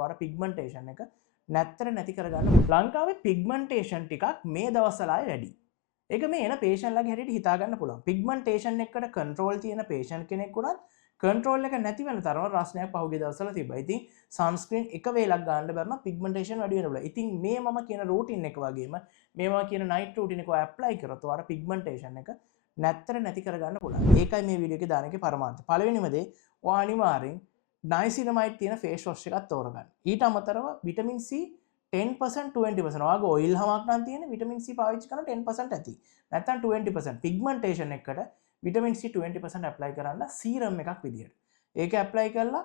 ඔයාලට පිග්මන්ටේෂන් එක නැත්තර නැති කරගන්න. ලංකාවේ පිග්මන්ටේෂන් ටිකක් මේ දවස්වල වැඩි. ඒක මේ එන පේෂන්ට්ලාගේ හැටියට හිතා ගන්න පුළුවන්. පිග්මන්ටේෂන් එකකට කන්ට්‍රෝල් තියෙන පේෂන්ට් කෙනෙක් උනත් කන්ට්‍රෝල් එක නැති වෙන තරම රස්නයක් පහුගිය දවස්වල තිබ්බා. ඉතින් සන්ස්ක්‍රීන් එක වේලක් ගන්න බැරි නම් පිග්මන්ටේෂන් වැඩි වෙන්න පුළුවන්. ඉතින් මේ මම කියන රූටින් එක වගේම මේ මම කියන නයිට් රූටින් එක ඔය ඇප්ලයි කරොත් ඔයාලට පිග්මන්ටේෂන් එක නැත්තර නැති කරගන්න පුළුවන්. ඒකයි මේ වීඩියෝ එකේ දාන එකේ පරමාර්ථය. පළවෙනිම දේ ඔයා අනිවාර්යෙන් නයිසිනමයිඩ් තියෙන ෆේස් වොෂ් එකක් තෝරගන්න. ඊට අමතරව විටමින් C 10% 20% ඔයාගේ ඔයිල් හමක් නම් තියෙන විටමින් C පාවිච්චි කරන 10% ඇති. නැත්නම් 20% පිග්මන්ටේෂන් එකට විටමින් C 20% ඇප්ලයි කරන්න සීරම් එකක් විදියට. ඒක ඇප්ලයි කරලා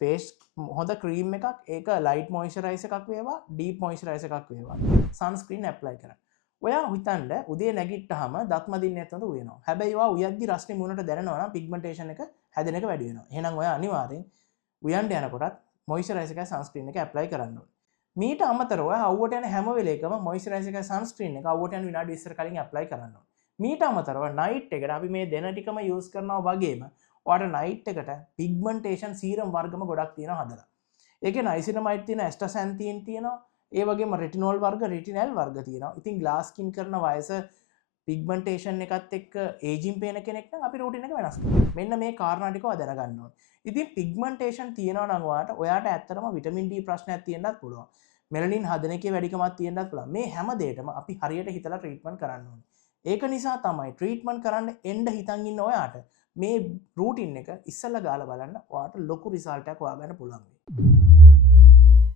ෆේස් හොඳ ක්‍රීම් එකක් ඒක ලයිට් මොයිස්චරයිස් එකක් වේවා ඩීප් මොයිස්චරයිස් එකක් වේවා සන්ස්ක්‍රීන් ඇප්ලයි කරන්න. ඔයා හිතන්න උදේ නැගිට්ටාම දත් මදින්න නැතුව උයනවා. හැබැයි ඔයා උයද්දි රස්නේ මූණට දැනෙනවා නම් පිග්මන්ටේෂන් එක හැදෙන එක වැඩි වෙනවා. එහෙනම් ඔයා අනිවාර්යෙන් උයන්න යනකොටත් මොයිස්චරයිස් එකයි සන්ස්ක්‍රීන් එක ඇප්ලයි කරන්න ඕනේ. මීට අමතරව අවුවට යන හැම වෙලේකම මොයිස්චරයිසර් එකයි සන්ස්ක්‍රීන් එක අවුවට යන විනාඩි 20 කලින් ඇප්ලයි කරන්න ඕනේ. මීට අමතරව නයිට් එකට අපි මේ දෙන ටිකම යූස් කරනවා වගේම ඔයාලට නයිට් එකට පිග්මන්ටේෂන් සීරම් වර්ගම ගොඩක් තියෙනවා හදලා. ඒකේ නයිසිනමයිඩ් තියෙනවා, ඇස්ටාසැන්තින් තියෙනවා, ඒ වගේම රෙටිනෝල් වර්ග, රෙටිනල් වර්ග තියෙනවා. ඉතින් ග්ලාස් ස්කින් කරන වයස පිග්මන්ටේෂන් එකත් එක්ක ඒජින් පේන කෙනෙක් නම් අපි රූටින් එක වෙනස් කරනවා. මෙන්න මේ කාරණා ටික ඔයා දැනගන්න ඕනේ. ඉතින් පිග්මන්ටේෂන් තියෙනවා නම් ඔයාට ඇත්තටම විටමින් D ප්‍රශ්නයක් තියෙන්නත් පුළුවන්. මෙලනින් හදන එකේ වැඩිකමක් තියෙන්නත් පුළුවන්. මේ හැම දෙයකම අපි හරියට හිතලා ට්‍රීට්මන්ට් කරන්න ඕනේ. ඒක නිසා තමයි ට්‍රීට්මන්ට් කරන්න එන්න හිතන් ඉන්න ඔයාට මේ රූටින් එක ඉස්සෙල්ලා ගාලා බලන්න ඔයාට ලොකු රිසල්ට් එකක් හොයාගන්න පුළුවන් වෙයි.